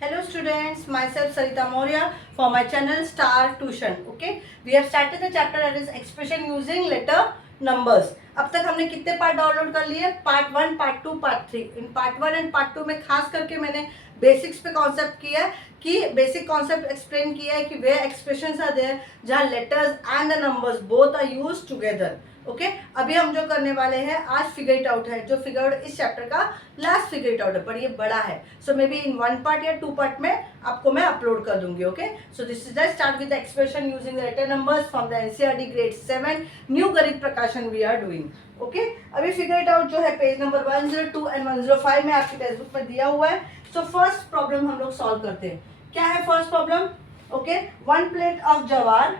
Hello students, myself Sarita Moria for my channel Star Tuition. Okay, we have started the chapter that is expression using letter numbers. अब तक हमने कितने part download कर लिए? Part 1, part 2, part 3. In part 1 and part 2 में खास करके मैंने बेसिक्स पे कॉन्सेप्ट किया है कि बेसिक कॉन्सेप्ट एक्सप्लेन किया है कि वे एक्सप्रेशंस आर देयर जहाँ letters and the numbers both are used together. Okay अभी हम जो करने वाले हैं आज फिगर इट आउट है, जो फिगर आउट इस चैप्टर का लास्ट फिगर इट आउट है, पर ये बड़ा है, सो मे बी इन 1 पार्ट या 2 पार्ट में आपको मैं अपलोड कर दूंगी. Okay so this is the start with expression using letter numbers from the NCERT grade 7 new Ganit Prakashan we are doing. Okay अभी फिगर इट आउट जो है पेज नंबर 102 एंड 105 में आपकी टेक्स्ट बुक में दिया हुआ है. सो फर्स्ट प्रॉब्लम हम लोग सॉल्व करते हैं. क्या है first problem? Okay 1 plate of जवार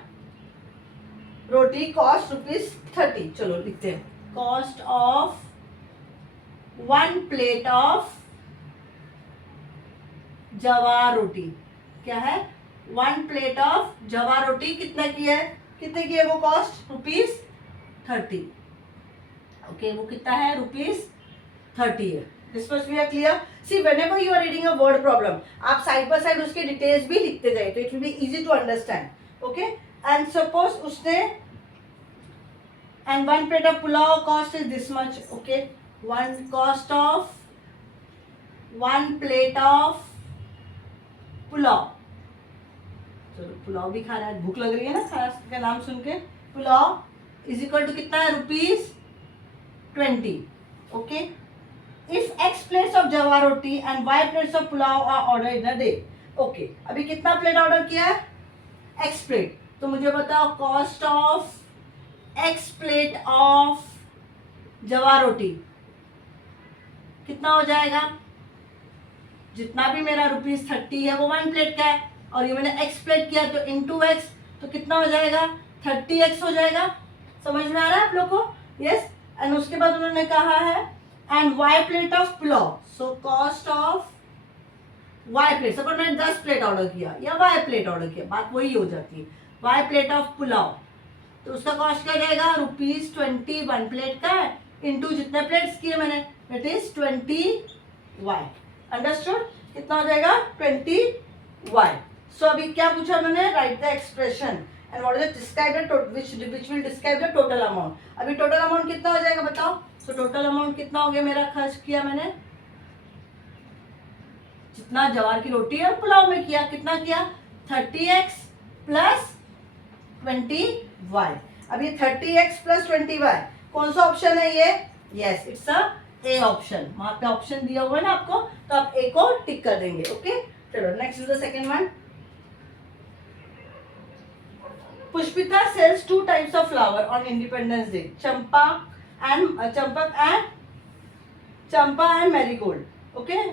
रोटी कॉस्ट ₹30. चलो लिखते हैं. कॉस्ट ऑफ 1 प्लेट ऑफ जवार रोटी. क्या है? 1 प्लेट ऑफ जवार रोटी कितने की है? कितने की है वो कॉस्ट? ₹30. ओके वो कितना है? ₹30 है. This much we are clear. See whenever you are reading a word problem आप साइड बाय साइड उसके डिटेल्स भी लिखते जाइए तो it will be easy to understand. Okay and suppose उसने and 1 plate of pulao cost is this much. Okay, one cost of 1 plate of pulao. चलो पुलाव भी खा रहा है, भूख लग रही है ना खाना का नाम सुन के. पुलाव इज इक्वल टू कितना है? ₹20. Okay if x plates of जवा roti and y plates of pulao are order in a day. Okay अभी कितना प्लेट ऑर्डर किया है? x plate. तो मुझे बताओ cost of x plate of जवा रोटी कितना हो जाएगा? जितना भी मेरा ₹30 है वो 1 प्लेट का है और ये मैंने x प्लेट किया तो इनटू x तो कितना हो जाएगा? 30x हो जाएगा. समझ में आ रहा है आप लोग को? यस. एंड उसके बाद उन्होंने कहा है and y plate of pulao. So cost of y plate, suppose मैंने 10 प्लेट ऑर्डर किया या y प्लेट ऑर्डर किया, बात वही हो जाती है. y प्लेट ऑफ पुलाव तो उसका कॉस्ट क्या जाएगा? ₹20 1 प्लेट का है इंटू जितने प्लेट्स किए मैंने इट इज 20y. अंडरस्टूड? कितना हो जाएगा? 20y. सो अभी क्या पूछा उन्होंने? Right the expression and what is describe the which will describe the total amount. अभी टोटल अमाउंट कितना हो जाएगा बताओ? सो टोटल अमाउंट कितना हो गया मेरा खर्च किया मैंने जितना जवार की रोटी और पुलाव में किया कितना किया? 30x plus 20y. अब ये 30x प्लस 20y कौन सा ऑप्शन है ये? Yes it's a A option. वहां पे ऑप्शन दिया हुआ है ना आपको तो आप ए को टिक कर देंगे. ओके चलो next is the second one. Pushpita sells 2 types of flower on Independence Day. Champa and marigold. Okay.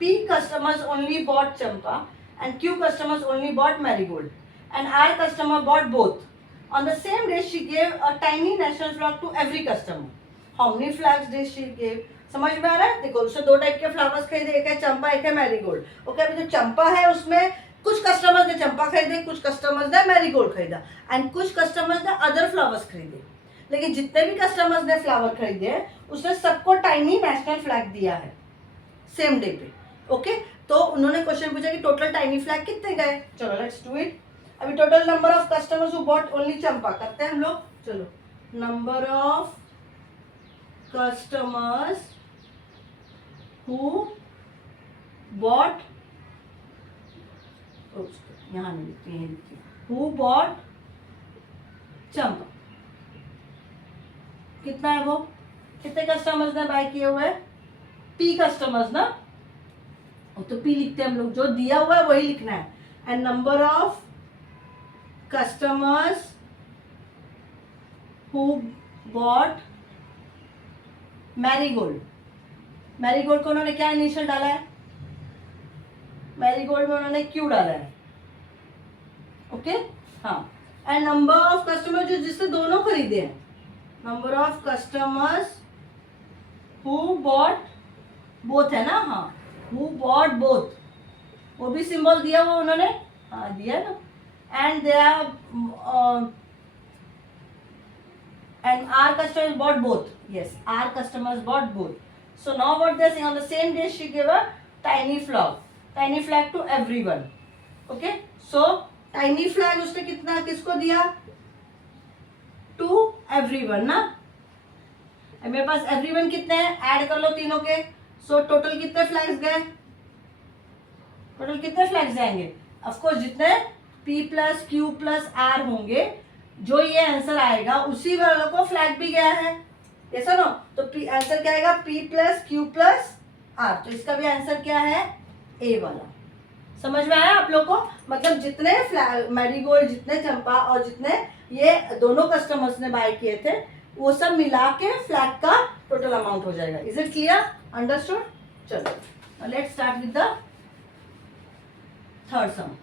P customers only bought champa and Q customers only bought marigold. And R customer bought both. On the same day, she gave a tiny national flag to every customer. How many flags did she give? समझ में आ रहा है? देखो उसने 2 type के flowers खरीदे, एक है चंपा एक है मैरीगोल्ड. ओके अभी जो चंपा है उसमें कुछ कस्टमर्स ने चंपा खरीदे, कुछ कस्टमर्स ने मैरीगोल्ड खरीदा एंड कुछ कस्टमर्स ने अदर फ्लावर्स खरीदे. लेकिन जितने भी कस्टमर्स ने फ्लावर खरीदे उसने सबको टाइनी नेशनल फ्लैग दिया है सेम डे पे. ओके तो उन्होंने क्वेश्चन पूछा कि टोटल टाइनी फ्लैग कितने गए. चलो लेट्स डू इट. अभी total number of customers who bought only Champa करते हैं हम लोग. चलो number of customers who bought यहाँ नहीं लिखती है, हु बॉट चंपा कितना है वो? कितने कस्टमर्स ने बाय किए हुए? P कस्टमर्स ना. तो P लिखते हैं हम लोग, जो दिया हुआ है वही लिखना है. And number of customers who bot marigold. Marigold को उन्होंने क्या इनिशियल डाला है? मैरीगोल्ड में उन्होंने Q डाला है. ओके हाँ. एंड नंबर ऑफ कस्टमर जो जिससे दोनों खरीदे हैं, number of customers who bot both है ना. हाँ हु बॉट बोथ वो भी सिंबल दिया हुआ उन्होंने. हाँ दिया ना. And they are and our customers bought both. Yes, our customers bought both. So now what they are saying, on the same day she gave a tiny flower. Tiny flag to everyone. Okay, so tiny flag उसने कितना किसको दिया? To everyone ना. मेरे pass everyone कितने हैं? Add कर लो तीनों के. सो टोटल कितने फ्लैग्स गए? टोटल कितने फ्लैग्स जाएंगे? ऑफकोर्स जितने P plus Q plus R होंगे, जो ये आंसर आएगा उसी वालों को फ्लैग भी गया है. ऐसा ना, तो आंसर क्या आएगा? P plus Q plus R. तो इसका भी आंसर क्या है? A वाला. समझ में आया आप लोग को? मतलब जितने मैरीगोल्ड, जितने चंपा और जितने ये दोनों कस्टमर्स ने बाय किए थे, वो सब मिला के फ्लैग का टोटल अमाउंट हो जाएगा. Is it clear? अंडरस्टूड? चलो let's start with the third some.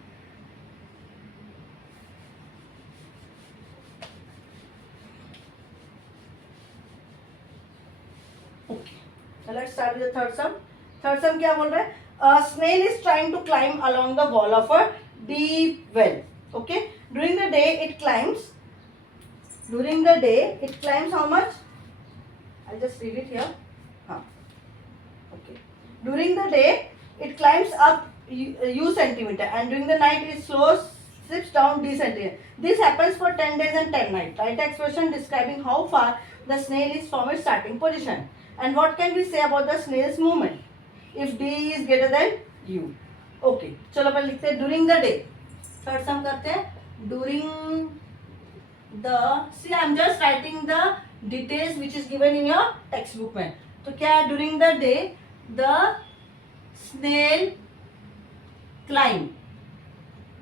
Let's start with the third sum. Third sum क्या बोल रहा है? A snail is trying to climb along the wall of a deep well. Okay. During the day it climbs. During the day it climbs how much? I'll just read it here. Okay. During the day it climbs up u centimeter, and during the night it slips down d centimeter. This happens for 10 days and 10 nights. Write the expression describing how far the snail is from its starting position. And what can we say about the snail's movement if d is greater than u? Okay, चलो पहले लिखते हैं during the day. Third सम करते हैं. during the, see I'm just writing the details which is given in your textbook में. तो क्या है? during the day the snail climb.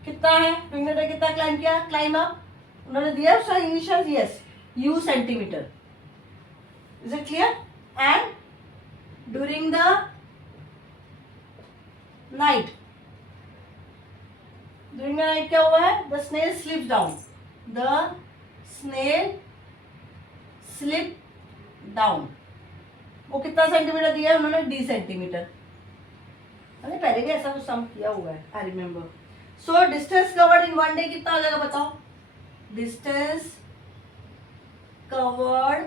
कितना है? during the day कितना climb किया? climb up उन्होंने दिया उसका initial. yes, u centimetre. is it clear? And during the night क्या हुआ है? the snail slips down. the snail slip down. वो कितना सेंटीमीटर दिया है उन्होंने? d centimetre. मैंने पहले भी ऐसा कुछ सम किया हुआ है, I remember. So distance covered in one day कितना हो जाएगा बताओ? Distance covered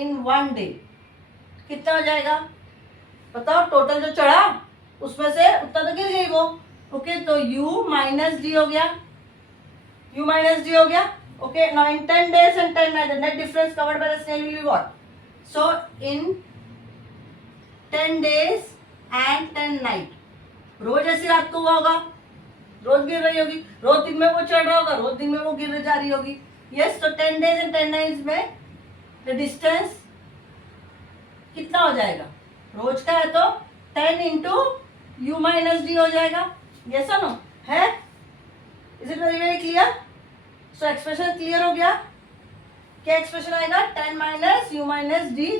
in one day कितना हो जाएगा बताओ? टोटल जो चढ़ा उसमें से उतना तो गिर गई वो. ओके, तो u माइनस डी हो गया. u माइनस डी हो गया. Okay, now in 10 days and 10 nights the net difference covered by the snail will be what? So in 10 days and 10 night, रोज ऐसी रात को हुआ होगा, रोज गिर रही होगी. रोज दिन में वो चढ़ रहा होगा, रोज दिन में वो गिर जा रही होगी. यस, तो 10 days and 10 nights में द डिस्टेंस कितना हो जाएगा? रोज का है तो 10 इंटू यू माइनस डी हो जाएगा. यस और नो है? Is it very very clear? So expression clear हो गया. क्या एक्सप्रेशन आएगा? 10 minus you minus D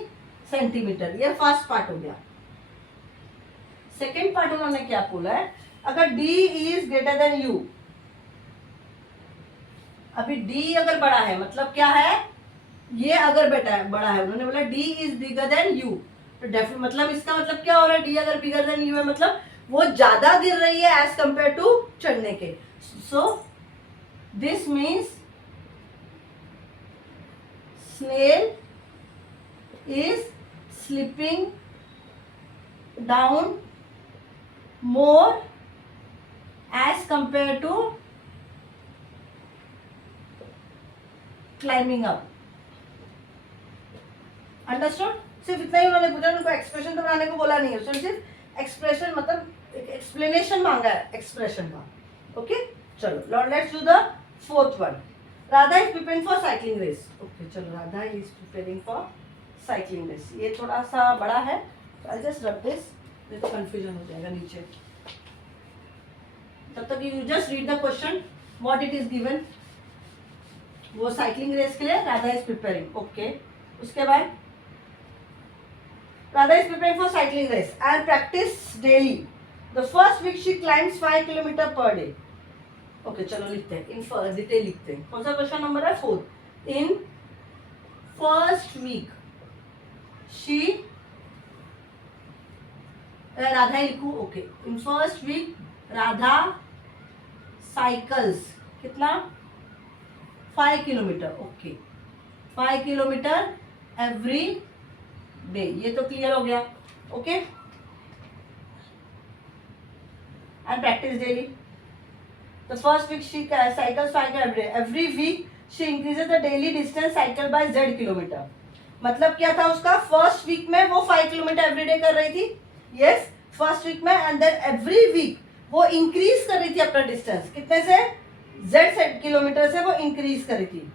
centimetre. ये फर्स्ट पार्ट हो गया. सेकेंड पार्ट उन्होंने क्या बोला है? अगर d is greater than u, अभी d अगर बड़ा है मतलब क्या है? ये अगर बड़ा है, उन्होंने बोला d is bigger than u, तो मतलब इसका मतलब क्या हो रहा है? d अगर बिगर देन u है मतलब वो ज्यादा गिर रही है एज कंपेयर टू चढ़ने के. So this means snail is slipping down more as compared to climbing up. Understood? सिर्फ इतना ही उन्होंने पूछा, उनको एक्सप्रेशन तो बनाने को बोला नहीं है. सिर्फ एक्सप्रेशन मतलब एक्सप्लेनेशन मांगा है एक्सप्रेशन का. ओके, चलो let's do the fourth one. Radha is preparing for cycling race. Okay, चलो Radha is preparing for cycling race. ये थोड़ा सा बड़ा है, तो आई जस्ट रब दिस, नहीं तो कंफ्यूजन हो जाएगा नीचे. तब तक you just read the question what it is given. वो साइकिलिंग रेस के लिए राधा इज प्रिपेयरिंग. ओके, उसके बाद Radha is preparing for cycling race and practice daily. The first week she climbs 5 kilometer per day. Okay, चलो लिखते हैं. In detail लिखते हैं. कौन सा क्वेश्चन नंबर है? 4. In first week she Radha ही लिखूं. Okay, in first week Radha cycles कितना? 5 kilometre. Okay, 5 kilometre every day तो क्लियर हो गया. Okay, and practice daily. The first week she cycles 5 km every day. Every week she increases the daily distance cycle by z kilometre. मतलब क्या था उसका, first week में वो 5 kilometre every day कर रही थी. यस, फर्स्ट वीक में, एंड देन एवरी वीक वो इंक्रीज कर रही थी अपना डिस्टेंस. कितने से? z किलोमीटर से वो इंक्रीज कर रही थी.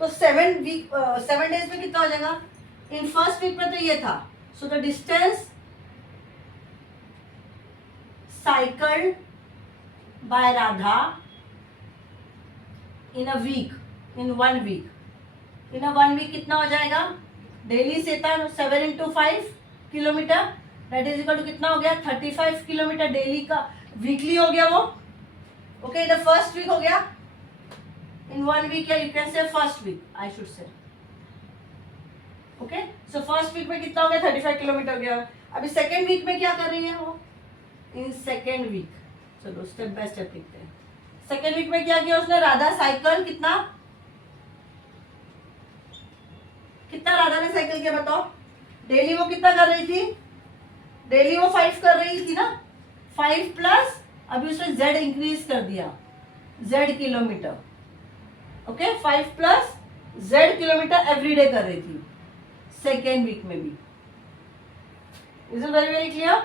तो 7 डेज में कितना हो जाएगा? इन फर्स्ट वीक में तो ये था. So the distance cycled by Radha in a week, in 1 week, in a 1 week कितना हो जाएगा? डेली से था 7 into 5 kilometre, that is equal to कितना हो गया? 35 किलोमीटर डेली का. वीकली हो गया वो. ओके, द फर्स्ट वीक हो गया इन 1 वीक, या you can say first week, I should say. Okay, so first week में कितना हो गया? 35 किलोमीटर हो गया. अभी सेकेंड वीक में क्या कर रही है वो? इन सेकेंड वीक, चलो स्टेप बाय स्टेप लिखते हैं. सेकेंड वीक में क्या किया उसने? राधा साइकिल कितना राधा ने साइकिल किया बताओ? डेली वो कितना कर रही थी? डेली वो 5 कर रही थी ना. 5 प्लस अभी उसने z इंक्रीज कर दिया, z kilometre. Okay, 5 plus z kilometre every day कर रही थी सेकेंड वीक में भी. Is it very very clear?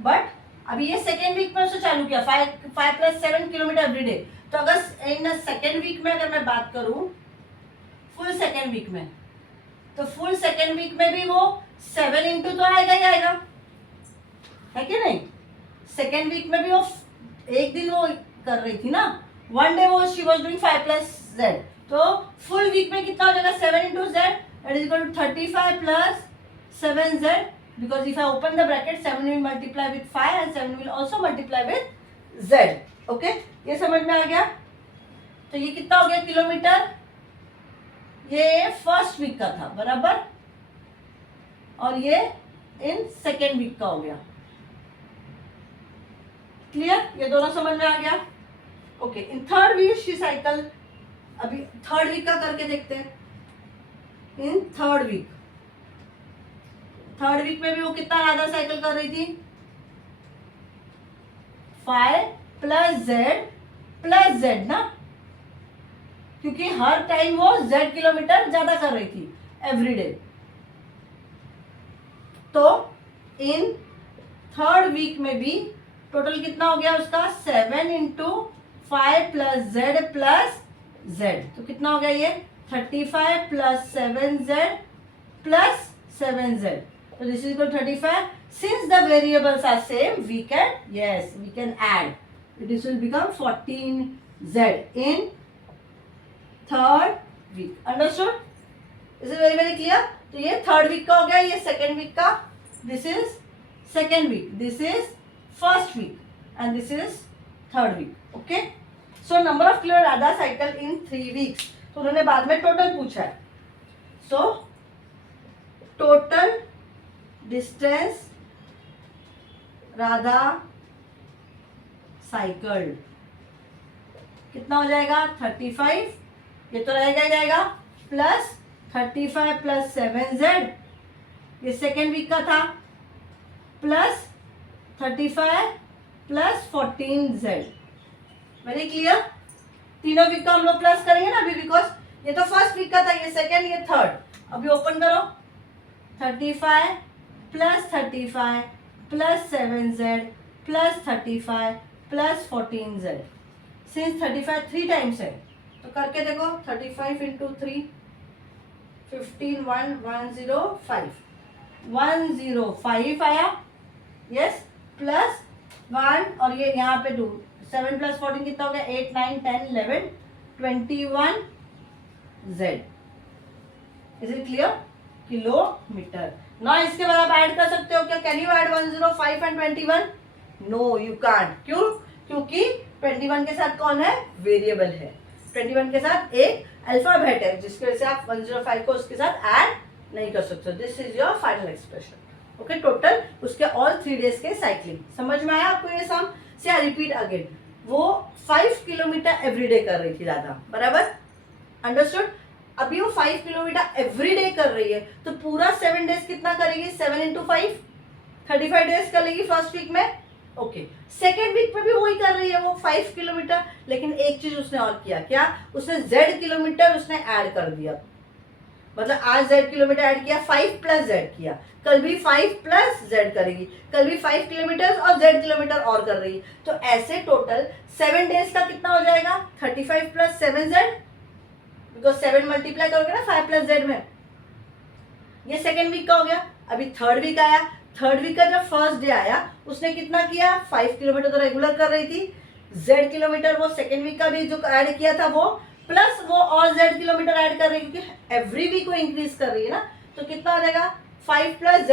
But अभी ये सेकेंड वीक में उसने चालू किया 5 प्लस 7 किलोमीटर एवरी डे. तो अगर इन सेकेंड वीक में अगर मैं बात करूं, फुल सेकेंड वीक में, तो फुल सेकेंड वीक में भी वो 7 इंटू तो आएगा ही आएगा, है कि नहीं? सेकेंड वीक में भी वो एक दिन वो कर रही थी ना, 1 डे वो she was doing 5 plus z. तो फुल वीक में कितना हो जाएगा? 7 into z, that is equal to 35 plus 7z. Because if I open the bracket, 7 will multiply with 5 and 7 will also multiply with z. Okay? ये समझ में आ गया? तो ये कितना हो गया किलोमीटर? ये फर्स्ट वीक का था, बराबर, और ये इन सेकेंड वीक का हो गया. क्लियर? ये दोनों समझ में आ गया? Okay, in third week she cycle. अभी थर्ड वीक का करके देखते हैं. इन थर्ड वीक में भी वो कितना राधा साइकिल कर रही थी? 5 प्लस z ना, क्योंकि हर टाइम वो z किलोमीटर ज्यादा कर रही थी एवरी डे. तो इन थर्ड वीक में भी टोटल कितना हो गया उसका? 7 इंटू 5 प्लस z. तो कितना हो गया ये? 35 plus 7z plus 7z. So this is equal to 35. Since the variables are same, we can add. This will become 14z in third week. Understood? Is it very very clear? तो ये third week का हो गया, ये second week का. This is second week. This is first week, and this is third week. Okay? So number of kilometer Radha cycle in 3 weeks. तो उन्होंने बाद में टोटल पूछा है. So total distance Radha cycle कितना हो जाएगा? 35, ये तो रहेगा ही रहेगा, प्लस 35 प्लस 7z, ये सेकेंड वीक का था, plus 35 plus 14z. Very clear? तीनों वीक का हम लोग प्लस करेंगे ना अभी, बिकॉज ये तो फर्स्ट वीक का था, ये सेकेंड, ये थर्ड. अभी ओपन करो. 35 plus 35 plus 7z plus 35 plus 14z. Since 35 3 times है तो करके देखो. 35 इंटू 3 15 105 105 आया. यस, प्लस 1 और ये यहाँ पे 2. 7 प्लस 14 कितना हो गया? 8 9 10 11 21z. Is it clear? Kilometre. ना इसके बाद आप ऐड कर सकते हो क्या? Can you add 105 and 21? No, you can't. क्यों? क्योंकि 21 के साथ कौन है? वेरिएबल है. 21 के साथ एक अल्फाबेट है, जिसकी वजह से आप 105 को उसके साथ ऐड नहीं कर सकते. This is your final expression. Okay, total उसके ऑल 3 डेज के साइकिलिंग. समझ में आया आपको ये सम? से आई रिपीट अगेन. वो 5 किलोमीटर एवरी डे कर रही थी राधा, बराबर. अंडरस्टूड? अभी वो 5 किलोमीटर एवरी डे कर रही है, तो पूरा 7 डेज कितना करेगी? 7 इंटू 5, 35 डेज कर लेगी फर्स्ट वीक में। ओके, सेकेंड वीक में भी वही कर रही है वो 5 किलोमीटर, लेकिन एक चीज उसने और किया, क्या? उसने z किलोमीटर उसने ऐड कर दिया। मतलब आज z किलोमीटर ऐड किया, 5 प्लस z किया, कल भी 5 प्लस z करेगी, कल भी 5 किलोमीटर और z किलोमीटर और कर रही है। तो ऐसे टोटल 7 डेज का कितना हो जाएगा? 35 प्लस 7z, बिकॉज 7 मल्टीप्लाई करोगे ना 5 प्लस z में। ये सेकेंड वीक का हो गया। अभी थर्ड वीक आया, थर्ड वीक का जब फर्स्ट डे आया उसने कितना किया? 5 किलोमीटर तो रेगुलर कर रही थी, z किलोमीटर वो सेकेंड वीक का भी जो ऐड किया था वो, प्लस वो और z किलोमीटर ऐड कर रही है, क्योंकि एवरी वीक वो इंक्रीज कर रही है ना। तो कितना हो जाएगा? 5 प्लस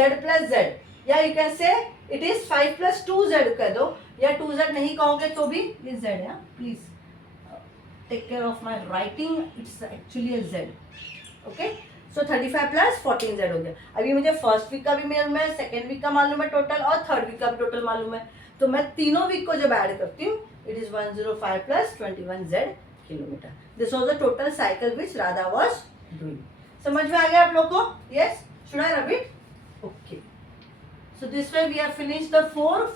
z, या यू कैन से इट इज 5 प्लस 2z कह दो, या 2z नहीं कहोगे तो भी ये z है। Please take care of my writing, it's actually z। Okay, so 35 plus 14z हो गया। अभी मुझे फर्स्ट वीक का भी मालूम है, सेकेंड वीक का मालूम है टोटल, और थर्ड वीक का भी टोटल मालूम है। तो मैं तीनों वीक को जब ऐड करती हूँ, it is 105 plus 21z kilometre. This was the total cycle which Radha was doing. समझ में आ गया आप लोग को? Yes, should I rub it? Okay, so this way we have finished the 4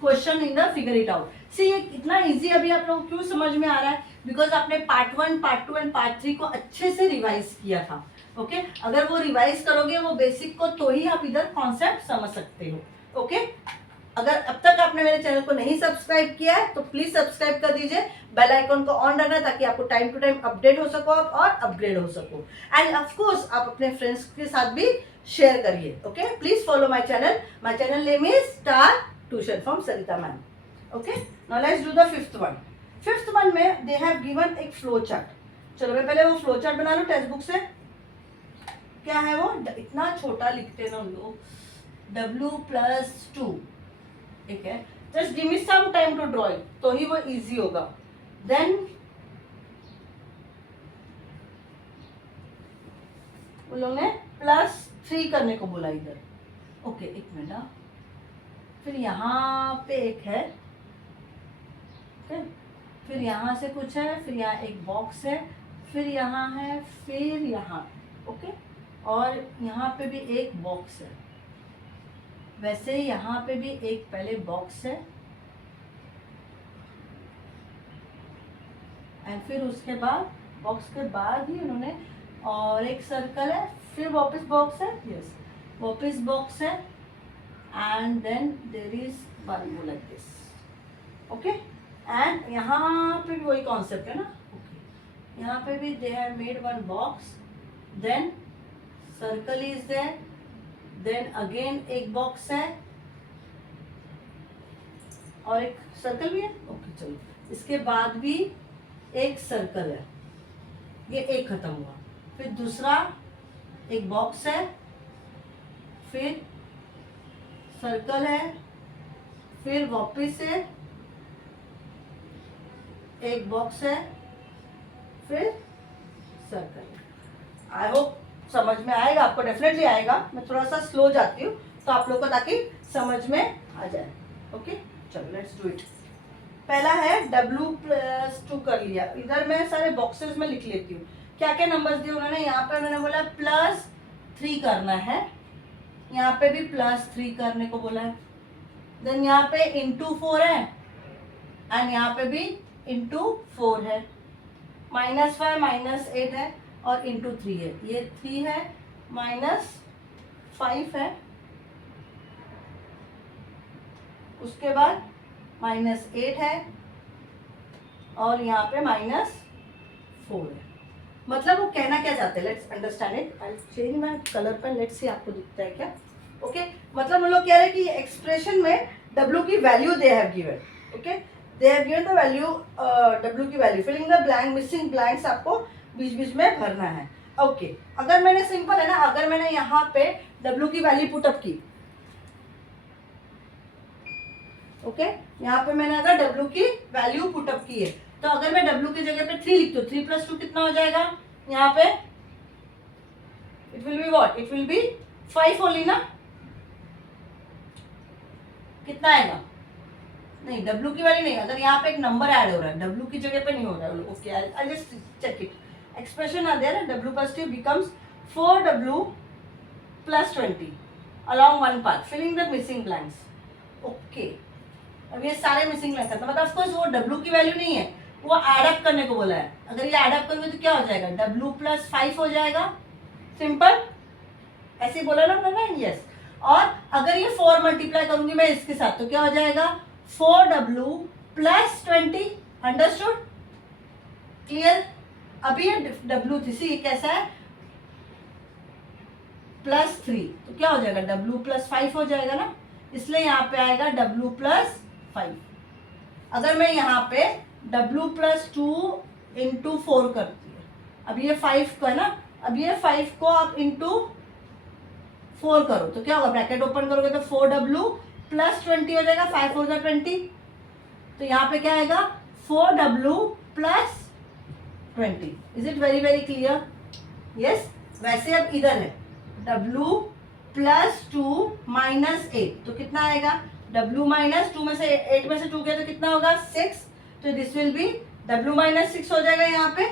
question in the figure it out. See ये इतना easy अभी आप लोग क्यों समझ में आ रहा है? बिकॉज आपने पार्ट 1, पार्ट 2 एंड पार्ट 3 को अच्छे से रिवाइज किया था। ओके, अगर वो रिवाइज करोगे वो बेसिक को, तो ही आप इधर कॉन्सेप्ट समझ सकते हो। ओके, अगर अब तक आपने मेरे चैनल को नहीं सब्सक्राइब किया है तो प्लीज सब्सक्राइब कर दीजिए, बेल आइकन को ऑन रखना ताकि आपको टाइम टू टाइम अपडेट हो सको आप और अपग्रेड हो सको। एंड ऑफ कोर्स आप अपने फ्रेंड्स के साथ भी शेयर करिए। Okay, please follow my channel name is star tuition from Sarita ma'am. Okay, now let's do the fifth one. Fifth one में दे हैव गिवन एक फ्लो चार्ट। चलो मैं पहले वो फ्लो चार्ट बना लूं टेक्स्ट बुक से। क्या है वो? इतना छोटा लिखते हैं ना उन लोग, W+2। ठीक है, just give me some time to draw it, तो ही वो इजी होगा। देन उन लोगों ने +3 करने को बोला इधर। ओके, एक मिनट। फिर यहाँ पे एक है, ओके, फिर यहाँ से कुछ है, फिर यहाँ एक बॉक्स है, फिर यहाँ है, फिर यहाँ, ओके, और यहाँ पे भी एक बॉक्स है। वैसे ही यहाँ पे भी एक पहले बॉक्स है, एंड फिर उसके बाद बॉक्स के बाद ही उन्होंने और एक सर्कल है, फिर वापस बॉक्स है, यस वापस बॉक्स है, and then there is one go like this. Okay, and यहाँ पे भी वही कॉन्सेप्ट है ना। ओके, यहाँ पे भी they have made one box, then circle is there, then again एक बॉक्स है और एक सर्कल भी है। ओके, चलो इसके बाद भी एक सर्कल है, ये एक खत्म हुआ, फिर दूसरा एक बॉक्स है, फिर सर्कल है, फिर वापस से एक बॉक्स है, फिर सर्कल। आई होप समझ में आएगा आपको, डेफिनेटली आएगा। मैं थोड़ा सा स्लो जाती हूँ तो आप लोग को ताकि समझ में आ जाए। ओके, चलो लेट्स डू इट। पहला है W+2 कर लिया। इधर मैं सारे बॉक्सेस में लिख लेती हूँ क्या क्या नंबर्स दिए उन्होंने। यहाँ पे उन्होंने बोला +3 करना है, यहाँ पे भी +3 करने को बोला है, देन यहाँ पे ×4 है, एंड यहाँ पे भी ×4 है, -5 -8 है, और ×3 है। ये 3 है, -5 है, उसके बाद -8 है, और यहाँ पे -4 है। मतलब वो कहना क्या चाहते हैं, let's understand it. I change my colour pen, let's see आपको दिखता है क्या। ओके, मतलब हम लोग कह रहे हैं कि एक्सप्रेशन में W की value they have given. Okay, they have given the value, W की value, filling the blank, missing blanks आपको बीच बीच में भरना है। ओके, अगर मैंने सिंपल है ना, अगर मैंने यहाँ पे W की वैल्यू पुटअप की, ओके, यहाँ पे मैंने अगर W की वैल्यू पुटअप की है, तो अगर मैं W की जगह पे 3 लिखती हूँ, 3+2 कितना हो जाएगा? यहाँ पे it will be what, it will B 5 only ना। कितना आएगा? नहीं, W की वैल्यू नहीं, अगर यहाँ पे एक नंबर ऐड हो रहा है, W की जगह पे नहीं हो रहा है। Okay, I just check it. expression are there, w positive becomes 4w plus 20 along one path, filling the missing blanks. Okay. अब ये सारे मिसिंग ब्लैंक करते हैं, मतलब ऑफकोर्स वो w की वैल्यू नहीं है, वो एडअप करने को बोला है. अगर ये एडअप करोगे तो क्या हो जाएगा, w प्लस 5 हो जाएगा. सिंपल, ऐसे ही बोला ना मैंने. यस. और अगर ये 4 मल्टीप्लाई करूंगी मैं इसके साथ तो क्या हो जाएगा, 4w प्लस 20. Understood, clear. अभी ये w थी कैसा है, प्लस 3, तो क्या हो जाएगा, w प्लस 5 हो जाएगा ना, इसलिए यहाँ पे आएगा w प्लस 5. अगर मैं यहाँ पे w प्लस 2 इंटू 4 करती है, अब ये 5 को है ना, अब ये 5 को आप इंटू 4 करो तो क्या होगा, ब्रैकेट ओपन करोगे तो 4w प्लस 20 हो जाएगा, 5 4 20. तो यहाँ पे क्या आएगा, 4w plus 20. Is it very very clear. Yes. वैसे अब इधर है w प्लस 2 माइनस 8, तो कितना आएगा, w माइनस 2 में से 8 में से 2 गया तो कितना होगा, 6. तो this will B w minus 6 हो जाएगा यहाँ पे.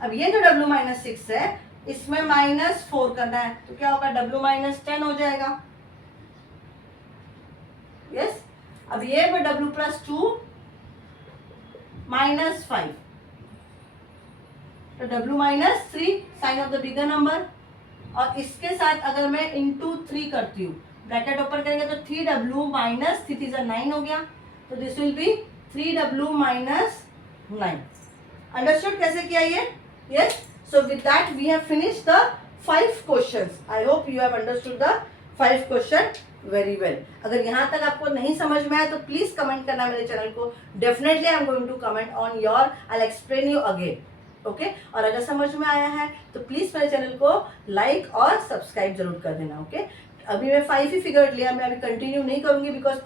अब ये जो w माइनस 6 है इसमें माइनस 4 करना है तो क्या होगा, w माइनस 10 हो जाएगा. यस. अब ये w प्लस 2 माइनस 5, तो w minus 3 sign of the bigger number. और इसके साथ अगर मैं इंटू 3 करती हूँ, ब्रैकेट ओपन करेंगे तो 3w माइनस 9 हो गया, तो this will be 3w minus 9. Understood कैसे किया ये. Yes. So with that we have finished the 5 questions. I hope you have understood the 5 question very well. अगर यहाँ तक आपको नहीं समझ में आया तो प्लीज कमेंट करना मेरे चैनल को. Definitely I am going to comment on your, I will explain you again. Okay. और अगर समझ में आया है तो प्लीज मेरे चैनल को लाइक और सब्सक्राइब जरूर कर देना. ओके. अभी मैं 5 ही फिगर लिया, मैं अभी कंटिन्यू नहीं करूंगी बिकॉज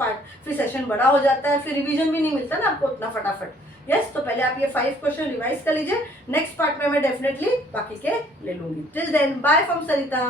फिर सेशन बड़ा हो जाता है, फिर रिवीजन भी नहीं मिलता ना आपको उतना फटाफट. यस. तो पहले आप ये 5 क्वेश्चन रिवाइज कर लीजिए, नेक्स्ट पार्ट में मैं डेफिनेटली बाकी के ले लूंगी. Till then bye from Sarita.